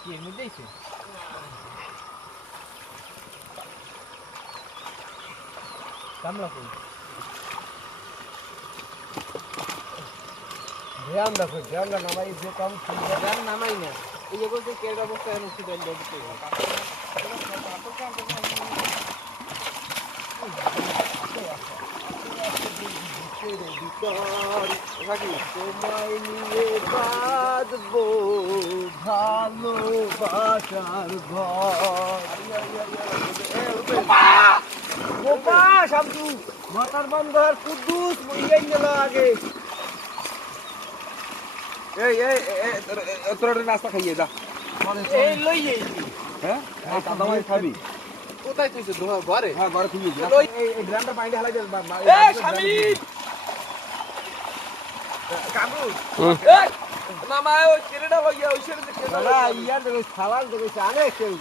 কি এর মধ্যে আছে কামলা কই ধ্যান নামাই যে কাম ধ্যান নামাই না এই যে বলতে কে অবস্থা এর উঠে দেন দিতে তোমায় নিয়ে বাঁধবো ভালোবাসার ঘর গোপা শামসু মাথার বন্ধর কুদ্দুস মইয়াই গেল আগে এই তোর নাস্তা খাইয়ে যা এই লই যাইছি হ্যাঁ দাদা ভাই খাবি কোথায় তুইছে ঘরে হ্যাঁ ঘরে খুঁজে যা এই ড্রামটা পানি ঢালাই দে এই শামিদ কামরু এই মামা ওই কেরেডা লইয়া ওই ছেড়ে দে দাদা ইয়ার দেখো সালাম দেখো আনে কেউ